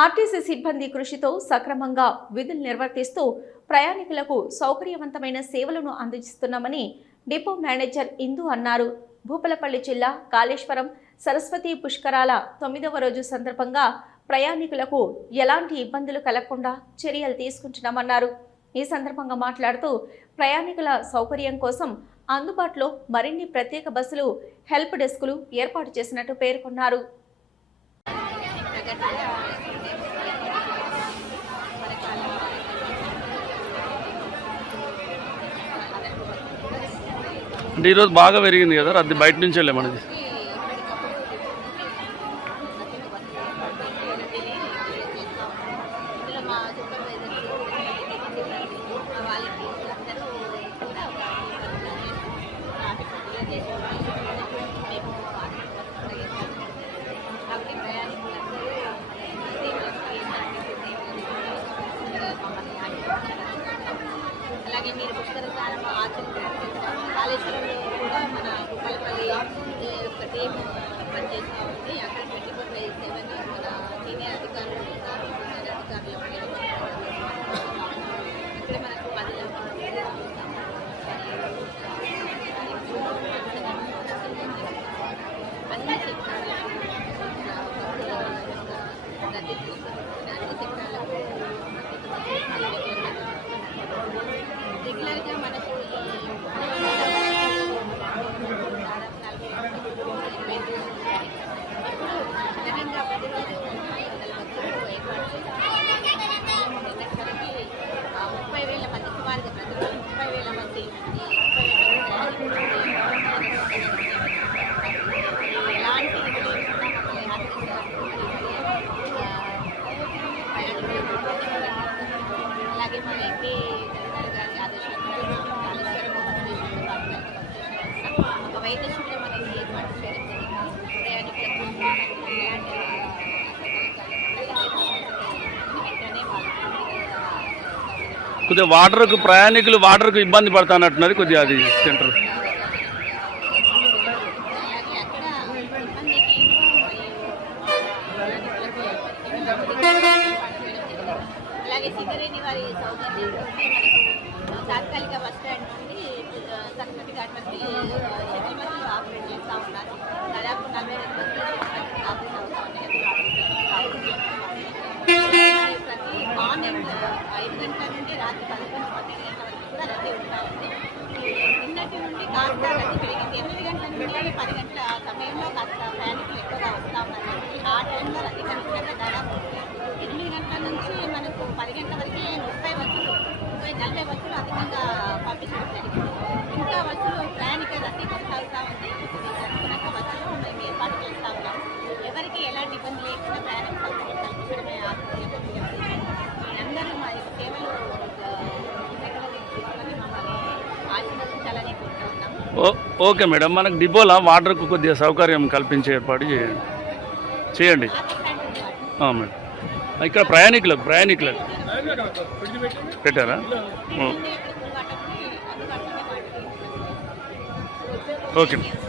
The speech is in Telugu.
ఆర్టీసీ సిబ్బంది కృషితో సక్రమంగా విధులు నిర్వర్తిస్తూ ప్రయాణికులకు సౌకర్యవంతమైన సేవలను అందిస్తున్నామని డిపో మేనేజర్ ఇందు అన్నారు. భూపాలపల్లి జిల్లా కాళేశ్వరం సరస్వతి పుష్కరాల 9వ రోజు సందర్భంగా ప్రయాణికులకు ఎలాంటి ఇబ్బందులు కలగకుండా చర్యలు తీసుకుంటున్నామన్నారు. ఈ సందర్భంగా మాట్లాడుతూ ప్రయాణికుల సౌకర్యం కోసం అందుబాటులో మరిన్ని ప్రత్యేక బస్సులు, హెల్ప్ డెస్కులు ఏర్పాటు చేసినట్టు పేర్కొన్నారు. అంటే ఈరోజు బాగా పెరిగింది కదా, అది బయట నుంచి వెళ్ళే మనది. అలాగే మీరు పుష్కర స్నానం కాళేశ్వరంలో కూడా మన భూపాలపల్లి ఒక టీం పనిచేస్తూ ఉంది. అక్కడ 24/7 మన సీనియర్ అధికారులు ఉన్నారు. సీనియర్ అధికారులు అక్కడ మనకు 10 అన్ని సెక్టార్లకు అన్ని సెక్టార్లకు రెగ్యులర్గా మనకు అదనంగా ప్రతిరోజు 100 బస్సులు ఏర్పాటు చేస్తాము. నిన్నటి వరకు 30,000 మంది సుమారుగా ప్రతిరోజు 30,000 మంది ఎలాంటి అలాగే మన ఎంపీ గారి ఆదేశాలు ఒక వైద్య శిబిరం అనేది ఏర్పాటు చేయడం జరిగింది. ప్రయాణికులకు వెంటనే కొద్దిగా వాటర్కు ఇబ్బంది పడుతున్నట్టున్నది కొద్దిగా అది సెంటర్. అలాగే సింగరేణి వారి సౌకర్యం మనకు తాత్కాలిక బస్ స్టాండ్ నుండి సరస్వతి ఘాట్ వరకు షటిల్ బస్సులు ఆపరేట్ చేస్తూ ఉన్నారు. దాదాపు 42 బస్సులు ఆపరేట్ అవుతూ ఉన్నాయి. ప్రతి మార్నింగ్ 5 గంటల నుండి రాత్రి 11-12 గంటల వరకు కూడా రద్దీ ఉంటా ఉంది. నిన్నటి నుండి కాస్త రద్దీ పెరిగింది. 8 గంటల నుండి 10 గంటల సమయంలో కాస్త ప్రయాణికులు ఎక్కువగా వస్తూ ఉన్నారు. ఆ టైంలో రద్దీ కనిపించగా దాదాపు 8 గంటల నుంచి మనకు 10 గంటల వరకే 30 బస్సులు 40 బస్సులు అధికంగా పంపించడం జరిగింది. ఇంకా బస్సులు ప్రయాణిక రద్దీ కొనసాగుతూ ఉంది. అనుకున్నాక బస్సులు మేము ఏర్పాటు చేస్తూ ఉన్నాము. ఎవరికి ఎలాంటి ఇబ్బంది లేకుండా ప్రయాణం సౌకర్యం కల్పించడమే ఆసక్తి. అందరూ మా యొక్క సేవలు తీసుకొని మమ్మల్ని ఆశీర్వదించాలని కోరుతూ ఉన్నాము. ఓకే మేడం, మనకు డిపోలో వాటర్కు కొద్దిగా సౌకర్యం కల్పించే ఏర్పాటు చేయండి. మేడం, ఇక్కడ ప్రయాణికులకు పెట్టారా? ఓకే.